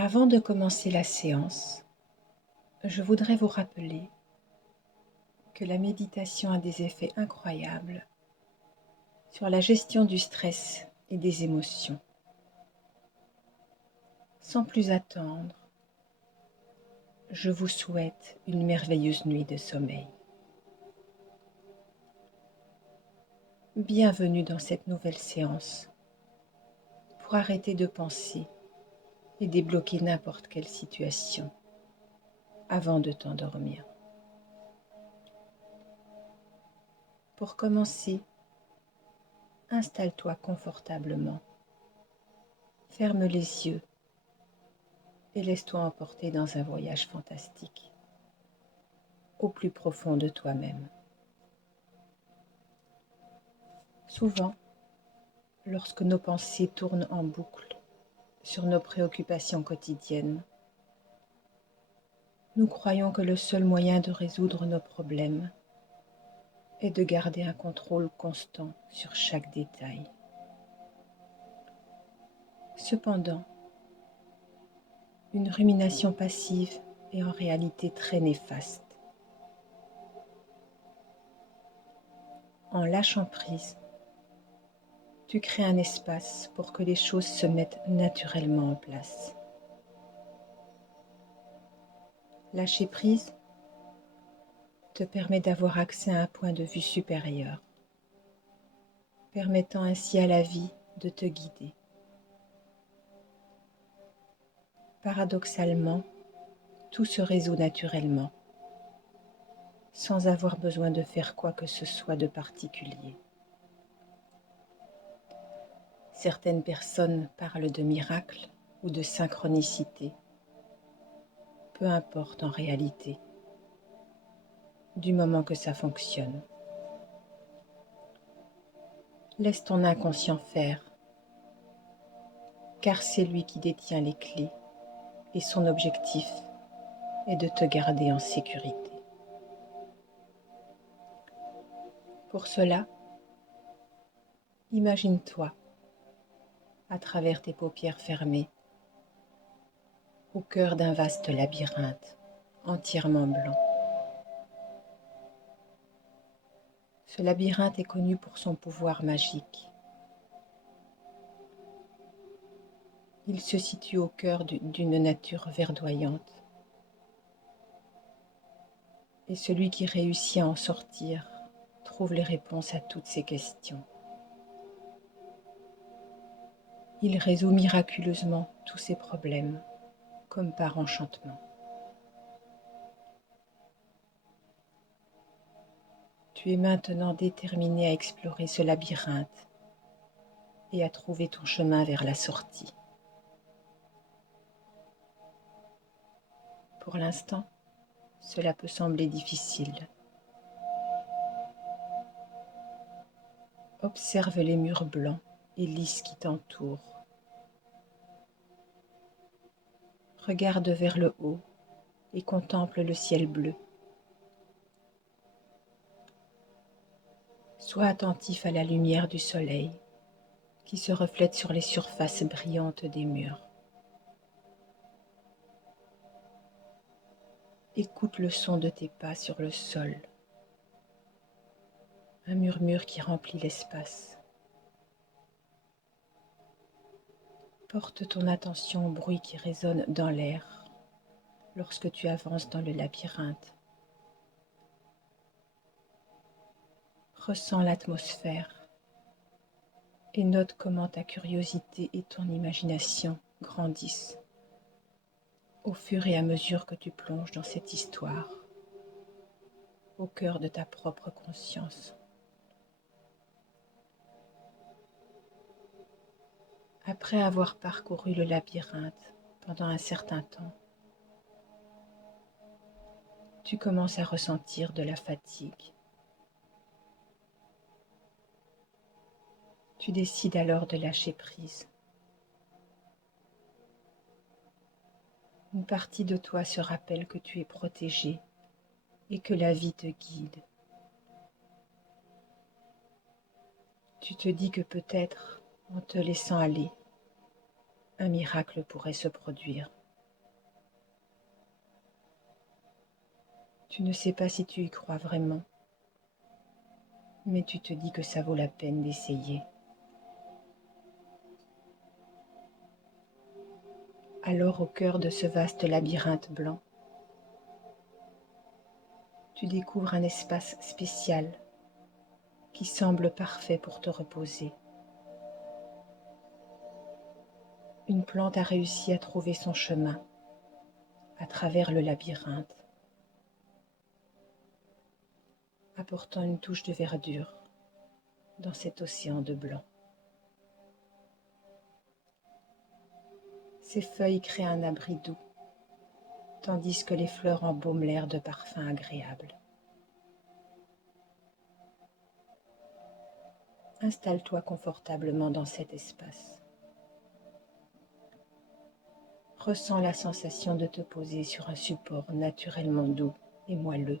Avant de commencer la séance, je voudrais vous rappeler que la méditation a des effets incroyables sur la gestion du stress et des émotions. Sans plus attendre, je vous souhaite une merveilleuse nuit de sommeil. Bienvenue dans cette nouvelle séance pour arrêter de penser et débloquer n'importe quelle situation avant de t'endormir. Pour commencer, installe-toi confortablement, ferme les yeux et laisse-toi emporter dans un voyage fantastique, au plus profond de toi-même. Souvent, lorsque nos pensées tournent en boucle sur nos préoccupations quotidiennes, nous croyons que le seul moyen de résoudre nos problèmes est de garder un contrôle constant sur chaque détail. Cependant, une rumination passive est en réalité très néfaste. En lâchant prise, tu crées un espace pour que les choses se mettent naturellement en place. Lâcher prise te permet d'avoir accès à un point de vue supérieur, permettant ainsi à la vie de te guider. Paradoxalement, tout se résout naturellement, sans avoir besoin de faire quoi que ce soit de particulier. Certaines personnes parlent de miracle ou de synchronicité. Peu importe en réalité, du moment que ça fonctionne. Laisse ton inconscient faire, car c'est lui qui détient les clés et son objectif est de te garder en sécurité. Pour cela, imagine-toi, à travers tes paupières fermées, au cœur d'un vaste labyrinthe entièrement blanc. Ce labyrinthe est connu pour son pouvoir magique. Il se situe au cœur d'une nature verdoyante. Et celui qui réussit à en sortir trouve les réponses à toutes ces questions. Il résout miraculeusement tous ses problèmes, comme par enchantement. Tu es maintenant déterminé à explorer ce labyrinthe et à trouver ton chemin vers la sortie. Pour l'instant, cela peut sembler difficile. Observe les murs blancs et lisses qui t'entourent. Regarde vers le haut et contemple le ciel bleu. Sois attentif à la lumière du soleil qui se reflète sur les surfaces brillantes des murs. Écoute le son de tes pas sur le sol, un murmure qui remplit l'espace. Porte ton attention au bruit qui résonne dans l'air lorsque tu avances dans le labyrinthe. Ressens l'atmosphère et note comment ta curiosité et ton imagination grandissent au fur et à mesure que tu plonges dans cette histoire, au cœur de ta propre conscience. Après avoir parcouru le labyrinthe pendant un certain temps, tu commences à ressentir de la fatigue. Tu décides alors de lâcher prise. Une partie de toi se rappelle que tu es protégé et que la vie te guide. Tu te dis que peut-être, en te laissant aller, un miracle pourrait se produire. Tu ne sais pas si tu y crois vraiment, mais tu te dis que ça vaut la peine d'essayer. Alors au cœur de ce vaste labyrinthe blanc, tu découvres un espace spécial qui semble parfait pour te reposer. Une plante a réussi à trouver son chemin à travers le labyrinthe, apportant une touche de verdure dans cet océan de blanc. Ses feuilles créent un abri doux, tandis que les fleurs embaument l'air de parfums agréables. Installe-toi confortablement dans cet espace. Ressens la sensation de te poser sur un support naturellement doux et moelleux,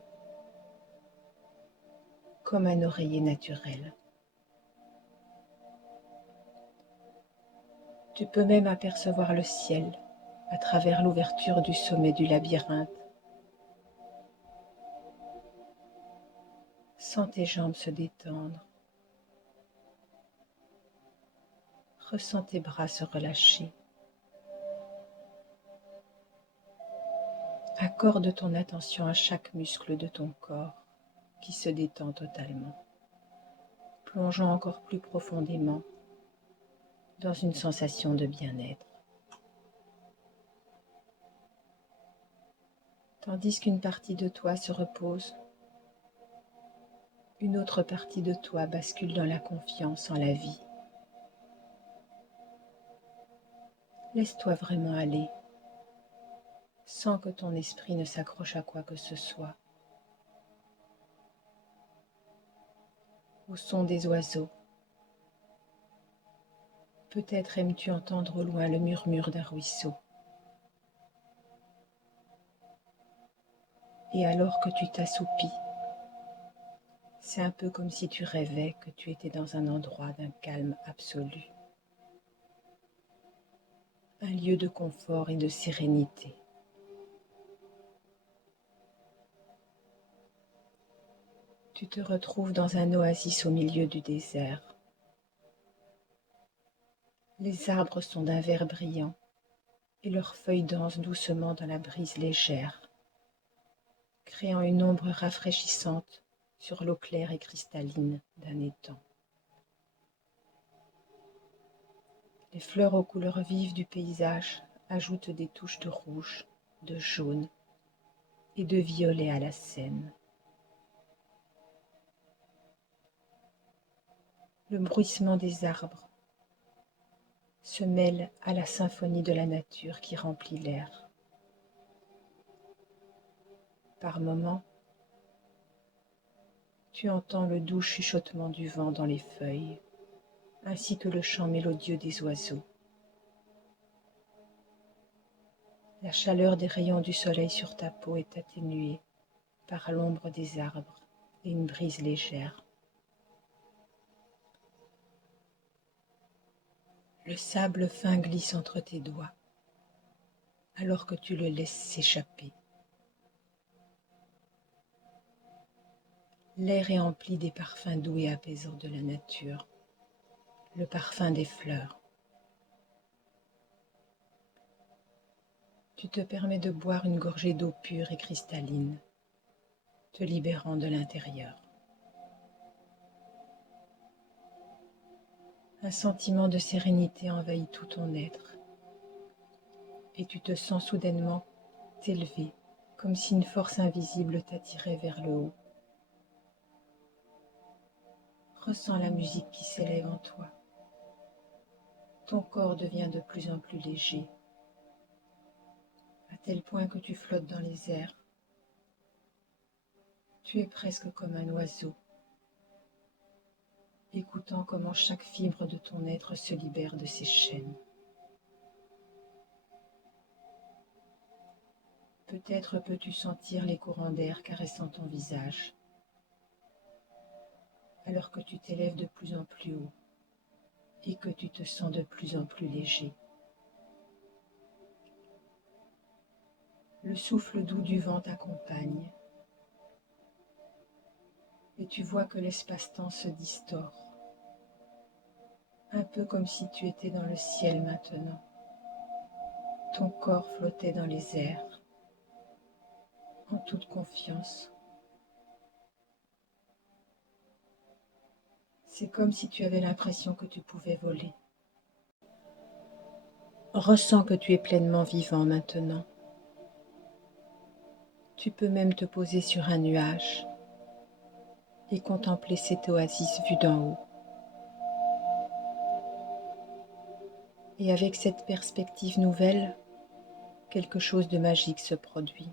comme un oreiller naturel. Tu peux même apercevoir le ciel à travers l'ouverture du sommet du labyrinthe. Sens tes jambes se détendre. Ressens tes bras se relâcher. Accorde ton attention à chaque muscle de ton corps qui se détend totalement, plongeant encore plus profondément dans une sensation de bien-être. Tandis qu'une partie de toi se repose, une autre partie de toi bascule dans la confiance en la vie. Laisse-toi vraiment aller, sans que ton esprit ne s'accroche à quoi que ce soit. Au son des oiseaux, peut-être aimes-tu entendre au loin le murmure d'un ruisseau. Et alors que tu t'assoupis, c'est un peu comme si tu rêvais que tu étais dans un endroit d'un calme absolu. Un lieu de confort et de sérénité. Tu te retrouves dans un oasis au milieu du désert. Les arbres sont d'un vert brillant et leurs feuilles dansent doucement dans la brise légère, créant une ombre rafraîchissante sur l'eau claire et cristalline d'un étang. Les fleurs aux couleurs vives du paysage ajoutent des touches de rouge, de jaune et de violet à la scène. Le bruissement des arbres se mêle à la symphonie de la nature qui remplit l'air. Par moments, tu entends le doux chuchotement du vent dans les feuilles, ainsi que le chant mélodieux des oiseaux. La chaleur des rayons du soleil sur ta peau est atténuée par l'ombre des arbres et une brise légère. Le sable fin glisse entre tes doigts, alors que tu le laisses s'échapper. L'air est empli des parfums doux et apaisants de la nature, le parfum des fleurs. Tu te permets de boire une gorgée d'eau pure et cristalline, te libérant de l'intérieur. Un sentiment de sérénité envahit tout ton être et tu te sens soudainement t'élever, comme si une force invisible t'attirait vers le haut. Ressens la musique qui s'élève en toi. Ton corps devient de plus en plus léger, à tel point que tu flottes dans les airs. Tu es presque comme un oiseau, écoutant comment chaque fibre de ton être se libère de ses chaînes. Peut-être peux-tu sentir les courants d'air caressant ton visage, alors que tu t'élèves de plus en plus haut et que tu te sens de plus en plus léger. Le souffle doux du vent t'accompagne, et tu vois que l'espace-temps se distord, un peu comme si tu étais dans le ciel maintenant. Ton corps flottait dans les airs, en toute confiance. C'est comme si tu avais l'impression que tu pouvais voler. Ressens que tu es pleinement vivant maintenant. Tu peux même te poser sur un nuage et contempler cette oasis vue d'en haut. Et avec cette perspective nouvelle, quelque chose de magique se produit.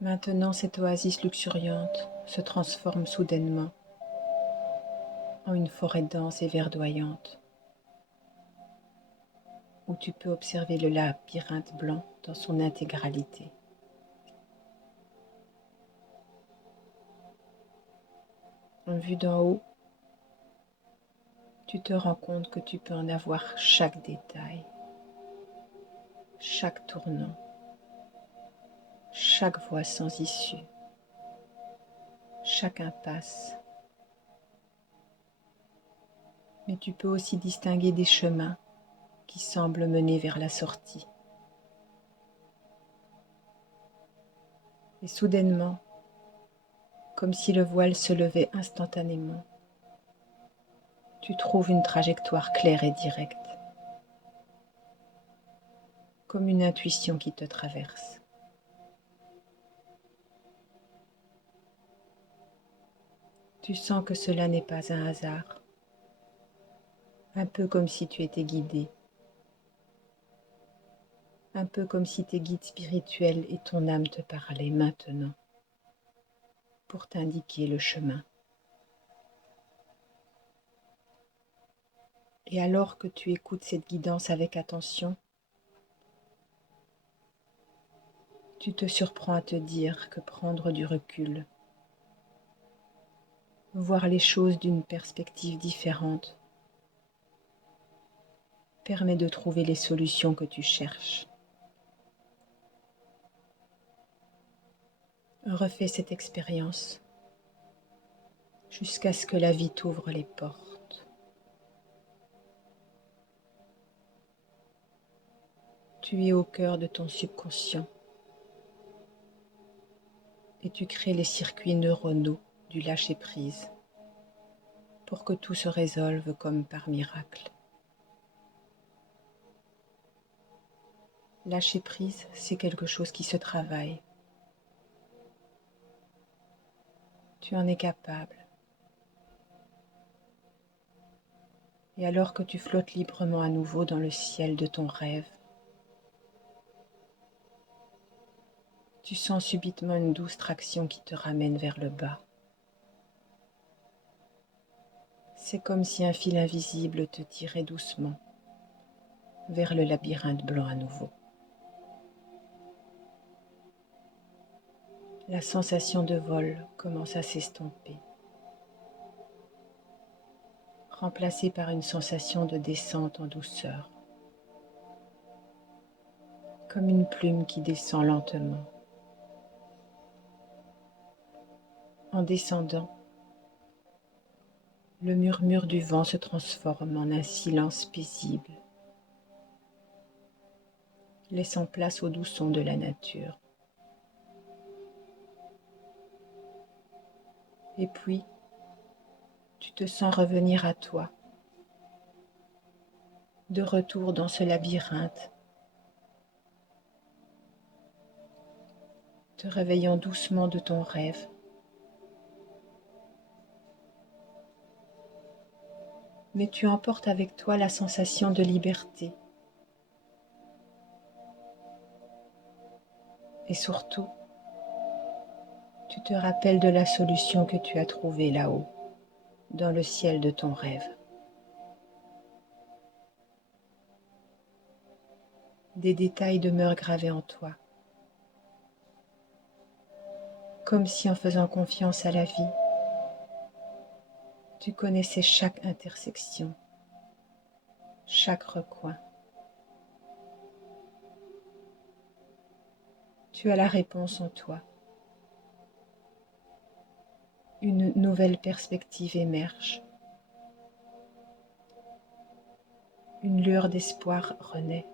Maintenant, cette oasis luxuriante se transforme soudainement en une forêt dense et verdoyante, où tu peux observer le labyrinthe blanc dans son intégralité. En vue d'en haut, tu te rends compte que tu peux en avoir chaque détail, chaque tournant, chaque voie sans issue, chaque impasse. Mais tu peux aussi distinguer des chemins qui semblent mener vers la sortie. Et soudainement, comme si le voile se levait instantanément, tu trouves une trajectoire claire et directe, comme une intuition qui te traverse. Tu sens que cela n'est pas un hasard, un peu comme si tu étais guidé, un peu comme si tes guides spirituels et ton âme te parlaient maintenant pour t'indiquer le chemin. Et alors que tu écoutes cette guidance avec attention, tu te surprends à te dire que prendre du recul, voir les choses d'une perspective différente, permet de trouver les solutions que tu cherches. Refais cette expérience jusqu'à ce que la vie t'ouvre les portes. Tu es au cœur de ton subconscient et tu crées les circuits neuronaux du lâcher-prise pour que tout se résolve comme par miracle. Lâcher prise, c'est quelque chose qui se travaille. Tu en es capable. Et alors que tu flottes librement à nouveau dans le ciel de ton rêve, tu sens subitement une douce traction qui te ramène vers le bas. C'est comme si un fil invisible te tirait doucement vers le labyrinthe blanc à nouveau. La sensation de vol commence à s'estomper, remplacée par une sensation de descente en douceur, comme une plume qui descend lentement. En descendant, le murmure du vent se transforme en un silence paisible, laissant place aux doux sons de la nature. Et puis, tu te sens revenir à toi, de retour dans ce labyrinthe, te réveillant doucement de ton rêve. Mais tu emportes avec toi la sensation de liberté. Et surtout, tu te rappelles de la solution que tu as trouvée là-haut, dans le ciel de ton rêve. Des détails demeurent gravés en toi, comme si en faisant confiance à la vie, tu connaissais chaque intersection, chaque recoin. Tu as la réponse en toi. Une nouvelle perspective émerge. Une lueur d'espoir renaît.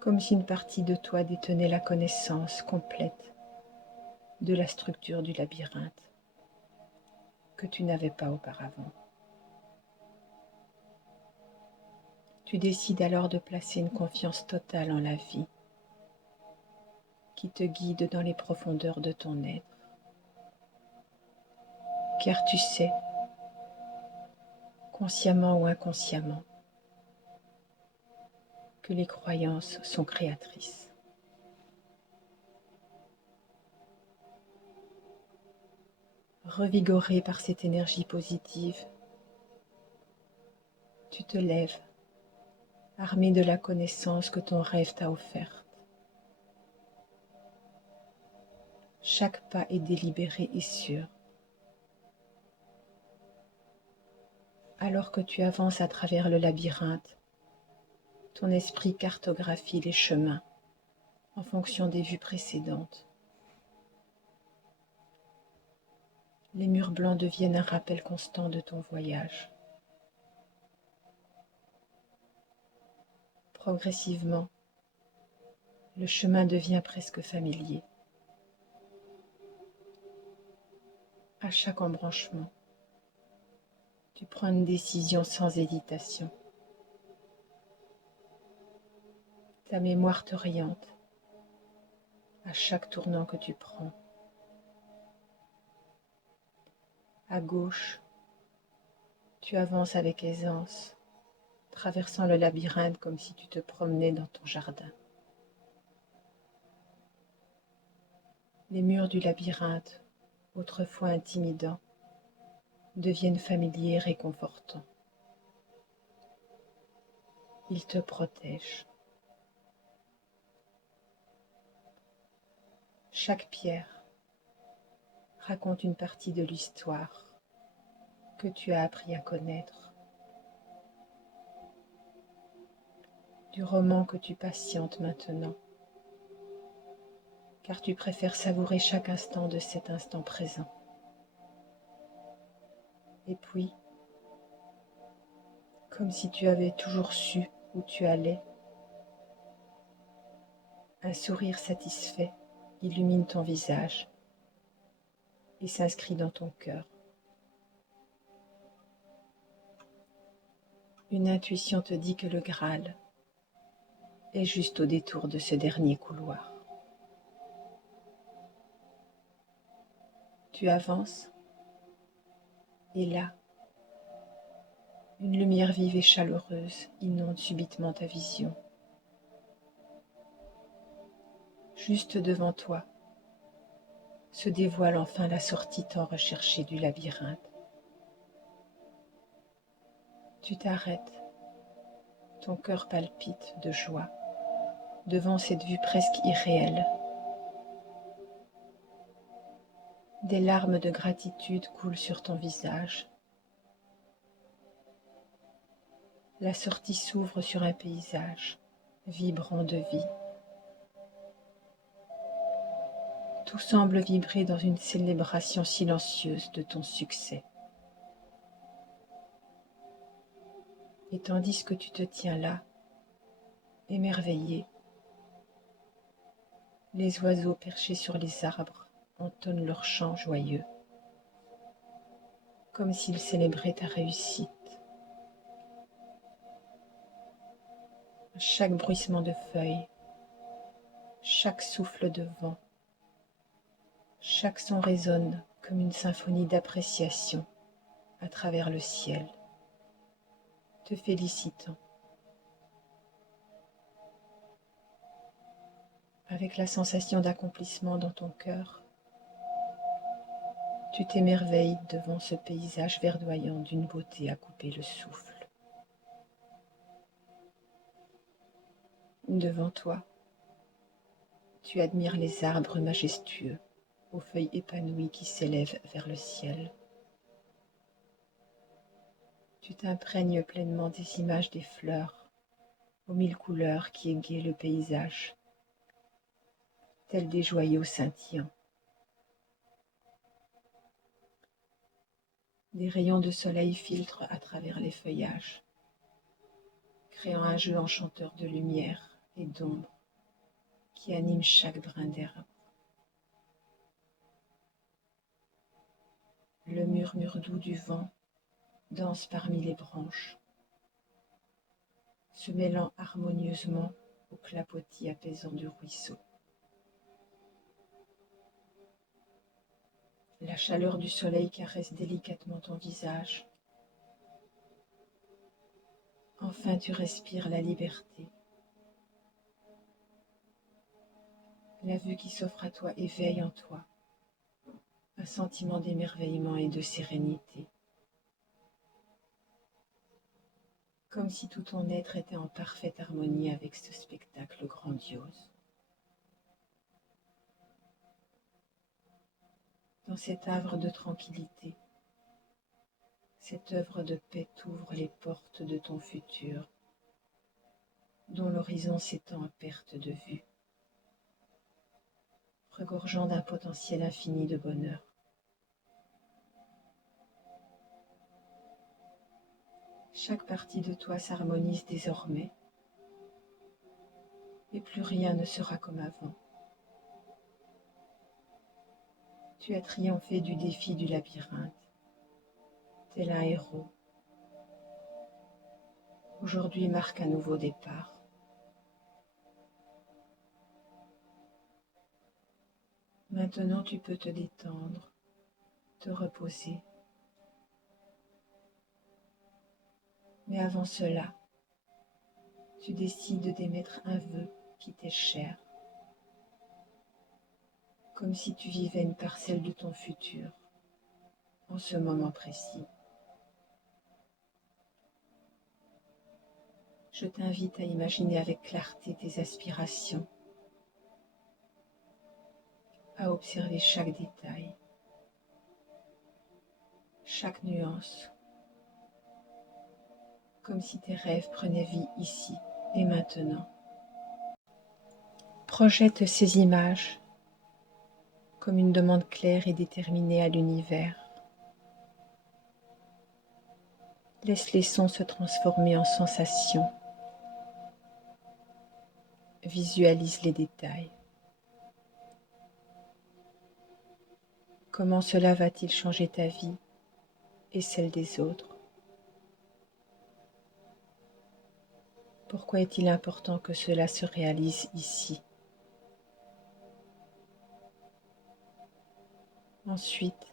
Comme si une partie de toi détenait la connaissance complète de la structure du labyrinthe que tu n'avais pas auparavant. Tu décides alors de placer une confiance totale en la vie qui te guide dans les profondeurs de ton être. Car tu sais, consciemment ou inconsciemment, que les croyances sont créatrices. Revigoré par cette énergie positive, tu te lèves, armé de la connaissance que ton rêve t'a offerte. Chaque pas est délibéré et sûr. Alors que tu avances à travers le labyrinthe, ton esprit cartographie les chemins en fonction des vues précédentes. Les murs blancs deviennent un rappel constant de ton voyage. Progressivement, le chemin devient presque familier. À chaque embranchement, tu prends une décision sans hésitation. Ta mémoire t'oriente à chaque tournant que tu prends. À gauche, tu avances avec aisance, traversant le labyrinthe comme si tu te promenais dans ton jardin. Les murs du labyrinthe, autrefois intimidants, deviennent familiers et réconfortants. Ils te protègent. Chaque pierre raconte une partie de l'histoire que tu as appris à connaître, du roman que tu patientes maintenant, car tu préfères savourer chaque instant de cet instant présent. Et puis, comme si tu avais toujours su où tu allais, un sourire satisfait illumine ton visage et s'inscrit dans ton cœur. Une intuition te dit que le Graal est juste au détour de ce dernier couloir. Tu avances et là, une lumière vive et chaleureuse inonde subitement ta vision. Juste devant toi se dévoile enfin la sortie tant recherchée du labyrinthe. Tu t'arrêtes, ton cœur palpite de joie devant cette vue presque irréelle. Des larmes de gratitude coulent sur ton visage. La sortie s'ouvre sur un paysage vibrant de vie. Tout semble vibrer dans une célébration silencieuse de ton succès. Et tandis que tu te tiens là, émerveillé, les oiseaux perchés sur les arbres entonnent leur chant joyeux, comme s'ils célébraient ta réussite. Chaque bruissement de feuilles, chaque souffle de vent, chaque son résonne comme une symphonie d'appréciation à travers le ciel, te félicitant. Avec la sensation d'accomplissement dans ton cœur, tu t'émerveilles devant ce paysage verdoyant d'une beauté à couper le souffle. Devant toi, tu admires les arbres majestueux, aux feuilles épanouies qui s'élèvent vers le ciel. Tu t'imprègnes pleinement des images des fleurs, aux mille couleurs qui égayent le paysage tels des joyaux scintillants. Des rayons de soleil filtrent à travers les feuillages, créant un jeu enchanteur de lumière et d'ombre qui anime chaque brin d'herbe. Le murmure doux du vent danse parmi les branches, se mêlant harmonieusement au clapotis apaisant du ruisseau. La chaleur du soleil caresse délicatement ton visage. Enfin, tu respires la liberté. La vue qui s'offre à toi éveille en toi un sentiment d'émerveillement et de sérénité, comme si tout ton être était en parfaite harmonie avec ce spectacle grandiose. Dans cet havre de tranquillité, cette œuvre de paix t'ouvre les portes de ton futur, dont l'horizon s'étend à perte de vue, regorgeant d'un potentiel infini de bonheur. Chaque partie de toi s'harmonise désormais, et plus rien ne sera comme avant. Tu as triomphé du défi du labyrinthe, tel un héros. Aujourd'hui marque un nouveau départ. Maintenant tu peux te détendre, te reposer. Mais avant cela, tu décides d'émettre un vœu qui t'est cher, comme si tu vivais une parcelle de ton futur, en ce moment précis. Je t'invite à imaginer avec clarté tes aspirations, à observer chaque détail, chaque nuance, comme si tes rêves prenaient vie ici et maintenant. Projette ces images comme une demande claire et déterminée à l'univers. Laisse les sons se transformer en sensations. Visualise les détails. Comment cela va-t-il changer ta vie et celle des autres? Pourquoi est-il important que cela se réalise ici? Ensuite,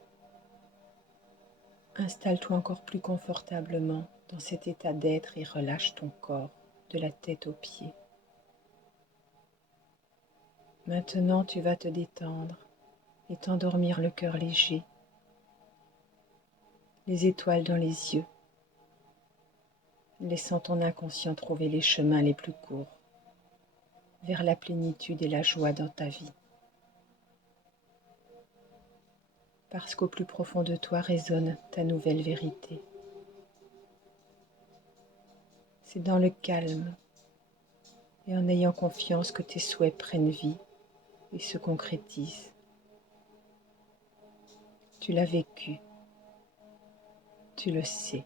installe-toi encore plus confortablement dans cet état d'être et relâche ton corps de la tête aux pieds. Maintenant, tu vas te détendre et t'endormir le cœur léger, les étoiles dans les yeux, laissant ton inconscient trouver les chemins les plus courts vers la plénitude et la joie dans ta vie. Parce qu'au plus profond de toi résonne ta nouvelle vérité. C'est dans le calme et en ayant confiance que tes souhaits prennent vie et se concrétisent. Tu l'as vécu, tu le sais.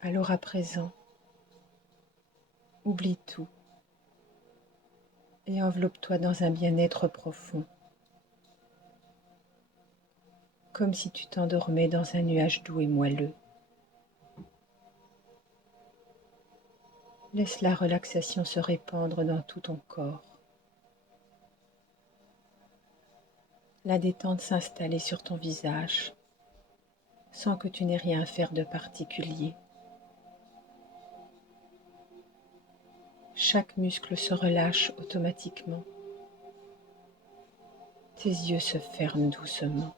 Alors à présent, oublie tout et enveloppe-toi dans un bien-être profond, comme si tu t'endormais dans un nuage doux et moelleux. Laisse la relaxation se répandre dans tout ton corps. La détente s'installer sur ton visage, sans que tu n'aies rien à faire de particulier. Chaque muscle se relâche automatiquement. Tes yeux se ferment doucement.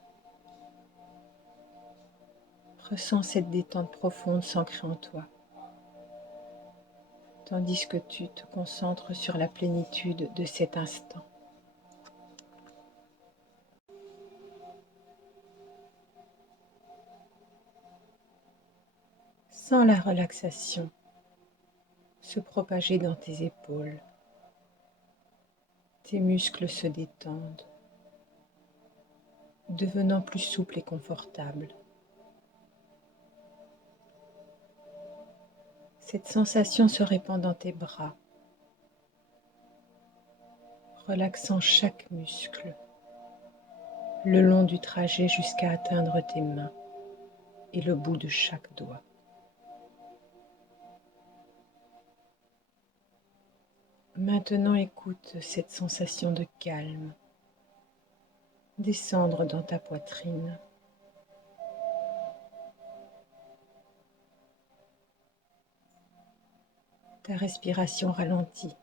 Ressens cette détente profonde s'ancrer en toi, tandis que tu te concentres sur la plénitude de cet instant. Sans la relaxation, se propager dans tes épaules. Tes muscles se détendent, devenant plus souples et confortables. Cette sensation se répand dans tes bras, relaxant chaque muscle le long du trajet jusqu'à atteindre tes mains et le bout de chaque doigt. Maintenant, écoute cette sensation de calme descendre dans ta poitrine. Ta respiration ralentit,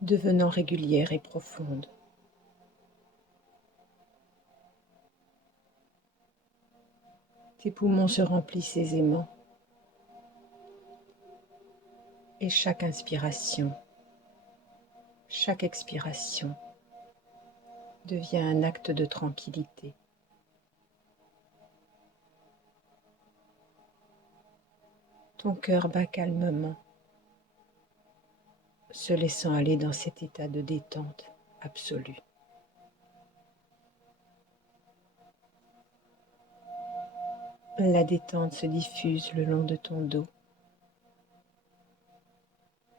devenant régulière et profonde. Tes poumons se remplissent aisément et chaque inspiration, chaque expiration devient un acte de tranquillité. Ton cœur bat calmement, se laissant aller dans cet état de détente absolue. La détente se diffuse le long de ton dos.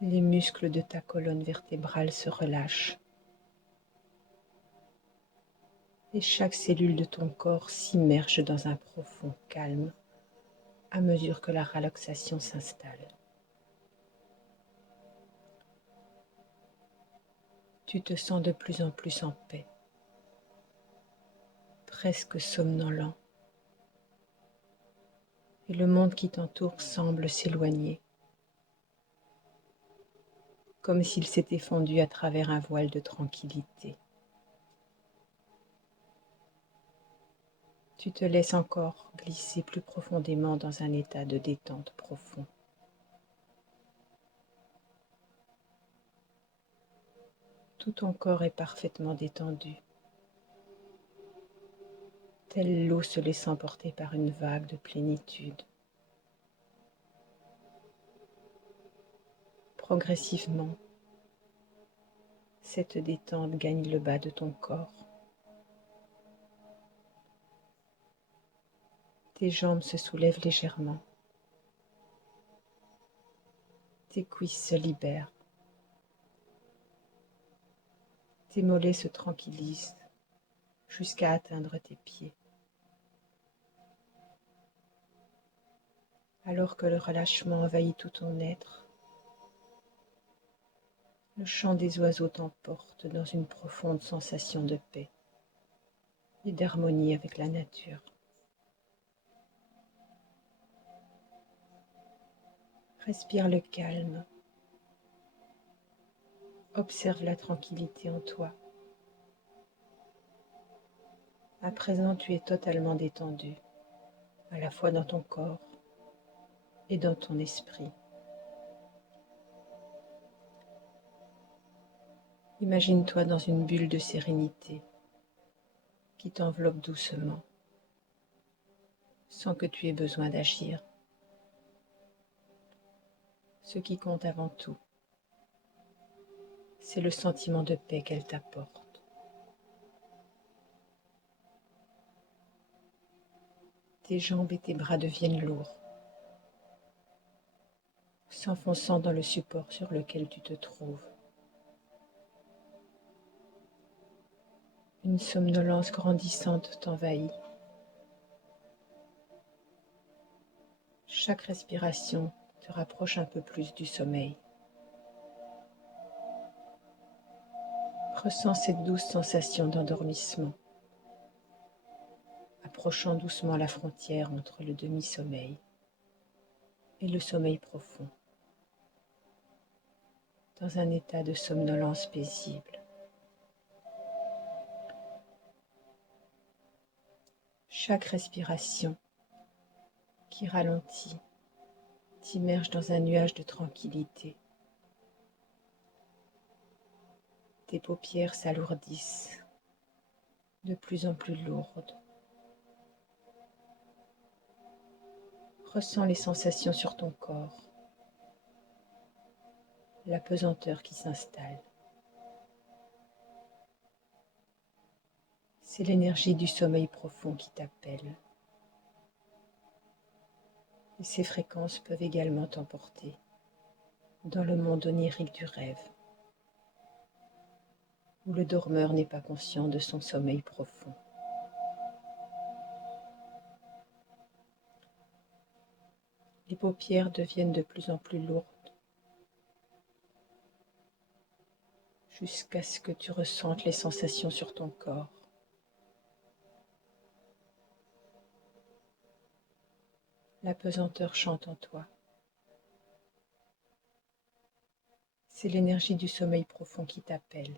Les muscles de ta colonne vertébrale se relâchent et chaque cellule de ton corps s'immerge dans un profond calme à mesure que la relaxation s'installe. Tu te sens de plus en plus en paix, presque somnolent, et le monde qui t'entoure semble s'éloigner, comme s'il s'était fondu à travers un voile de tranquillité. Tu te laisses encore glisser plus profondément dans un état de détente profond. Tout ton corps est parfaitement détendu, telle l'eau se laissant porter par une vague de plénitude. Progressivement, cette détente gagne le bas de ton corps. Tes jambes se soulèvent légèrement. Tes cuisses se libèrent. Tes mollets se tranquillisent jusqu'à atteindre tes pieds. Alors que le relâchement envahit tout ton être, le chant des oiseaux t'emporte dans une profonde sensation de paix et d'harmonie avec la nature. Respire le calme. Observe la tranquillité en toi. À présent, tu es totalement détendu, à la fois dans ton corps et dans ton esprit. Imagine-toi dans une bulle de sérénité qui t'enveloppe doucement, sans que tu aies besoin d'agir. Ce qui compte avant tout, c'est le sentiment de paix qu'elle t'apporte. Tes jambes et tes bras deviennent lourds, s'enfonçant dans le support sur lequel tu te trouves. Une somnolence grandissante t'envahit. Chaque respiration te rapproche un peu plus du sommeil. Ressens cette douce sensation d'endormissement, approchant doucement la frontière entre le demi-sommeil et le sommeil profond, dans un état de somnolence paisible. Chaque respiration qui ralentit t'immerge dans un nuage de tranquillité. Tes paupières s'alourdissent, de plus en plus lourdes. Ressens les sensations sur ton corps, la pesanteur qui s'installe. C'est l'énergie du sommeil profond qui t'appelle. Et ces fréquences peuvent également t'emporter dans le monde onirique du rêve, où le dormeur n'est pas conscient de son sommeil profond. Les paupières deviennent de plus en plus lourdes, jusqu'à ce que tu ressentes les sensations sur ton corps. La pesanteur chante en toi. C'est l'énergie du sommeil profond qui t'appelle.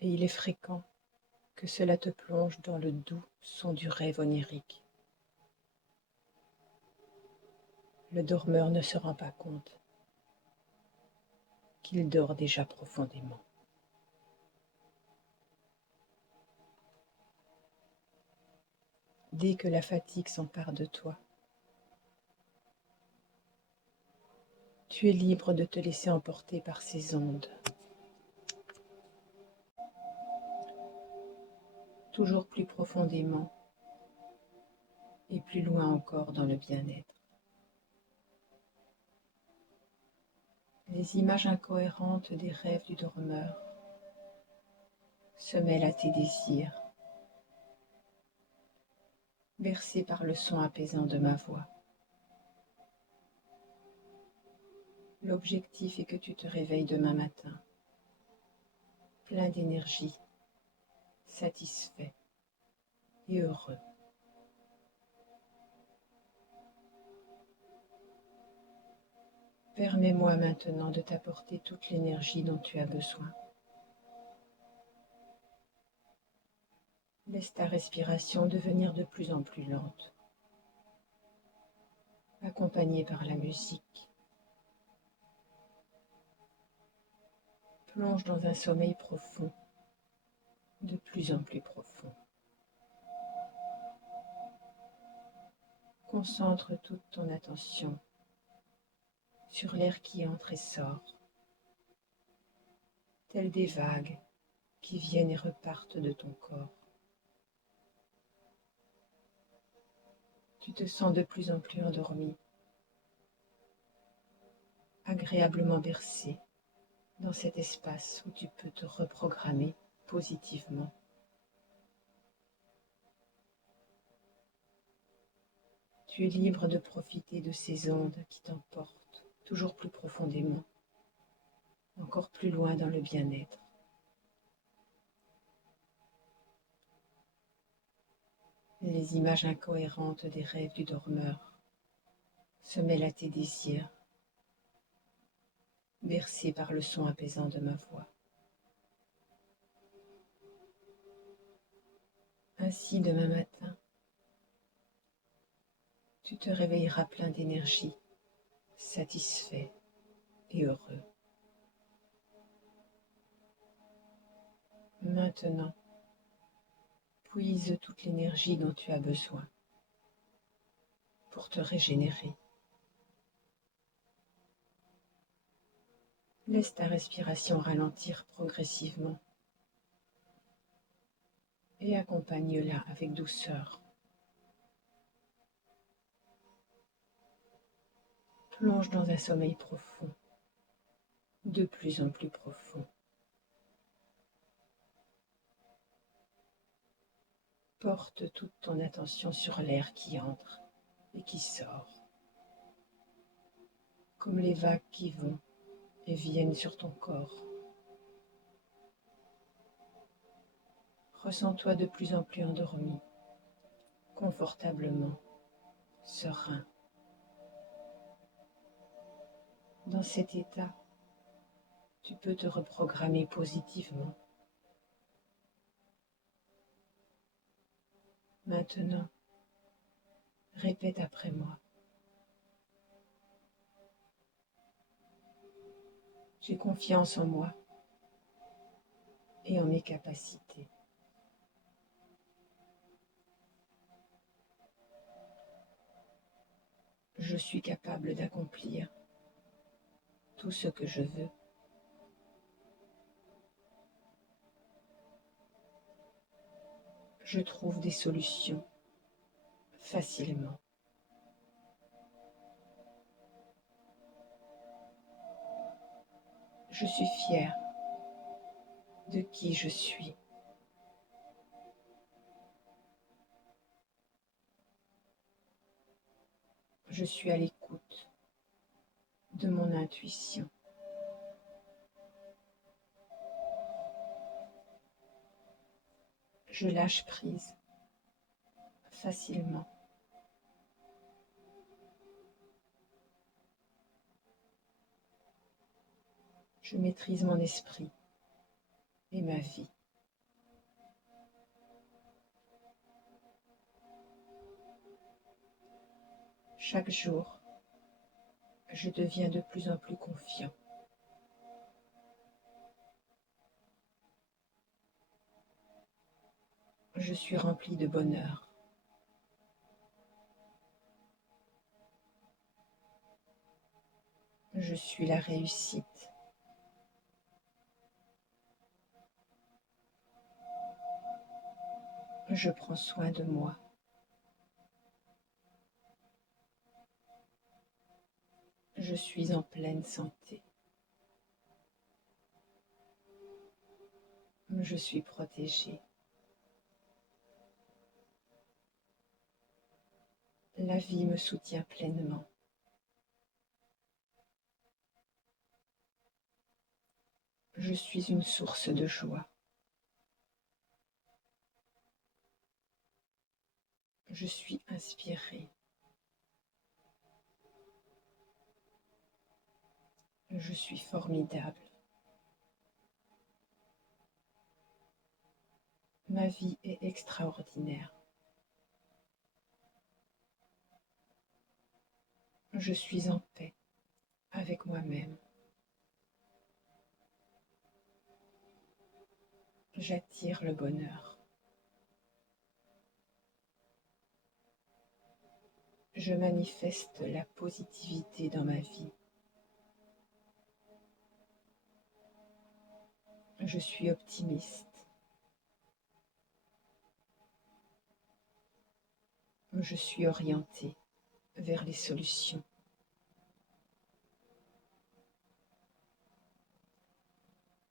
Et il est fréquent que cela te plonge dans le doux son du rêve onirique. Le dormeur ne se rend pas compte qu'il dort déjà profondément. Dès que la fatigue s'empare de toi, tu es libre de te laisser emporter par ces ondes. Toujours plus profondément et plus loin encore dans le bien-être. Les images incohérentes des rêves du dormeur se mêlent à tes désirs, bercés par le son apaisant de ma voix. L'objectif est que tu te réveilles demain matin, plein d'énergie, satisfait et heureux. Permets-moi maintenant de t'apporter toute l'énergie dont tu as besoin. Laisse ta respiration devenir de plus en plus lente, accompagnée par la musique. Plonge dans un sommeil profond, de plus en plus profond. Concentre toute ton attention sur l'air qui entre et sort, tels des vagues qui viennent et repartent de ton corps. Tu te sens de plus en plus endormi, agréablement bercé dans cet espace où tu peux te reprogrammer positivement. Tu es libre de profiter de ces ondes qui t'emportent toujours plus profondément, encore plus loin dans le bien-être. Les images incohérentes des rêves du dormeur se mêlent à tes désirs, bercés par le son apaisant de ma voix. Ainsi, demain matin, tu te réveilleras plein d'énergie, satisfait et heureux. Maintenant, puise toute l'énergie dont tu as besoin pour te régénérer. Laisse ta respiration ralentir progressivement et accompagne-la avec douceur. Plonge dans un sommeil profond, de plus en plus profond. Porte toute ton attention sur l'air qui entre et qui sort, comme les vagues qui vont et viennent sur ton corps. Ressens-toi de plus en plus endormi, confortablement, serein. Dans cet état, tu peux te reprogrammer positivement. Maintenant, répète après moi. J'ai confiance en moi et en mes capacités. Je suis capable d'accomplir tout ce que je veux. Je trouve des solutions facilement. Je suis fière de qui je suis. Je suis à l'écoute de mon intuition. Je lâche prise facilement. Je maîtrise mon esprit et ma vie. Chaque jour, je deviens de plus en plus confiant. Je suis rempli de bonheur. Je suis la réussite. Je prends soin de moi. Je suis en pleine santé. Je suis protégée. La vie me soutient pleinement. Je suis une source de joie. Je suis inspirée. Je suis formidable. Ma vie est extraordinaire. Je suis en paix avec moi-même. J'attire le bonheur. Je manifeste la positivité dans ma vie. Je suis optimiste. Je suis orientée vers les solutions.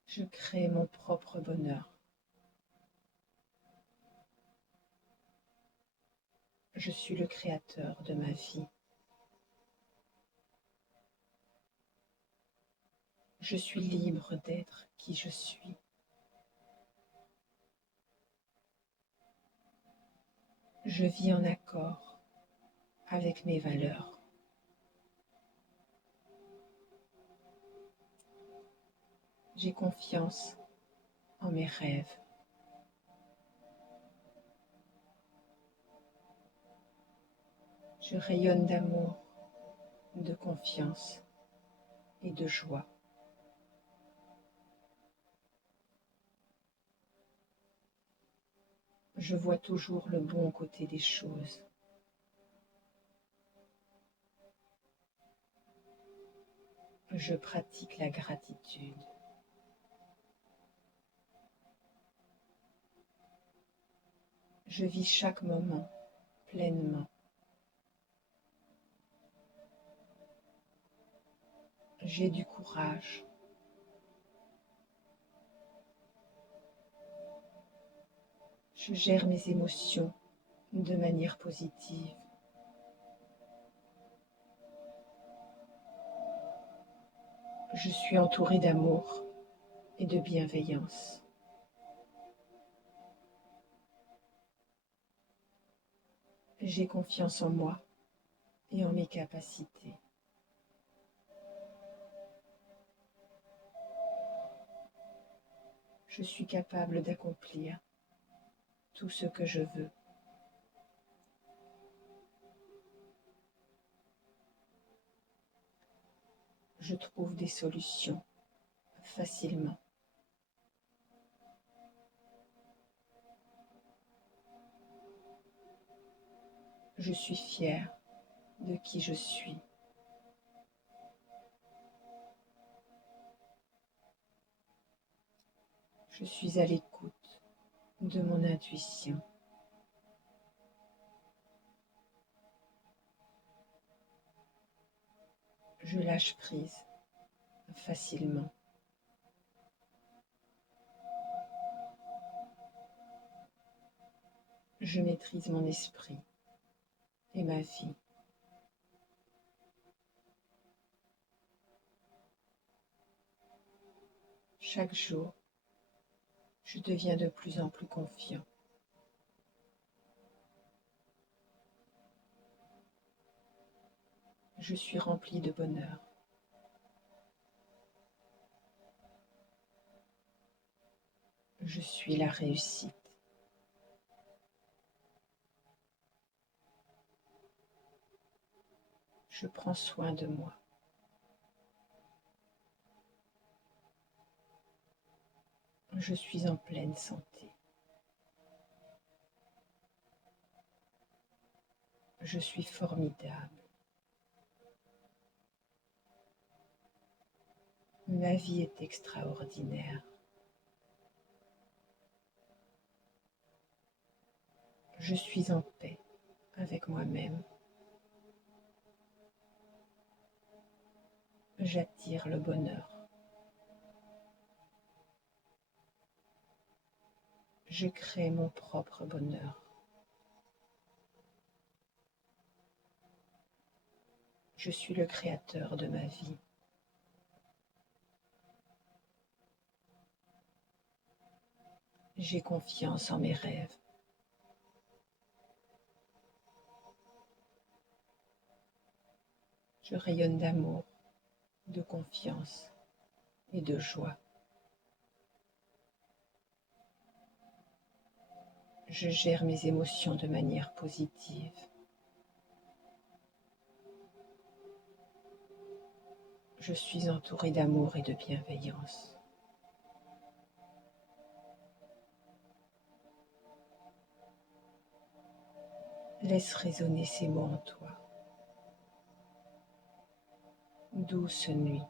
Je crée mon propre bonheur. Je suis le créateur de ma vie. Je suis libre d'être qui je suis. Je vis en accord avec mes valeurs. J'ai confiance en mes rêves. Je rayonne d'amour, de confiance et de joie. Je vois toujours le bon côté des choses. Je pratique la gratitude. Je vis chaque moment pleinement. J'ai du courage. Je gère mes émotions de manière positive. Je suis entourée d'amour et de bienveillance. J'ai confiance en moi et en mes capacités. Je suis capable d'accomplir tout ce que je veux. Je trouve des solutions facilement. Je suis fière de qui je suis. Je suis à l'écoute de mon intuition. Je lâche prise facilement. Je maîtrise mon esprit et ma vie. Chaque jour, je deviens de plus en plus confiant. Je suis rempli de bonheur. Je suis la réussite. Je prends soin de moi. Je suis en pleine santé. Je suis formidable. Ma vie est extraordinaire. Je suis en paix avec moi-même. J'attire le bonheur. Je crée mon propre bonheur. Je suis le créateur de ma vie. J'ai confiance en mes rêves. Je rayonne d'amour, de confiance et de joie. Je gère mes émotions de manière positive. Je suis entouré d'amour et de bienveillance. Laisse résonner ces mots en toi. Douce nuit.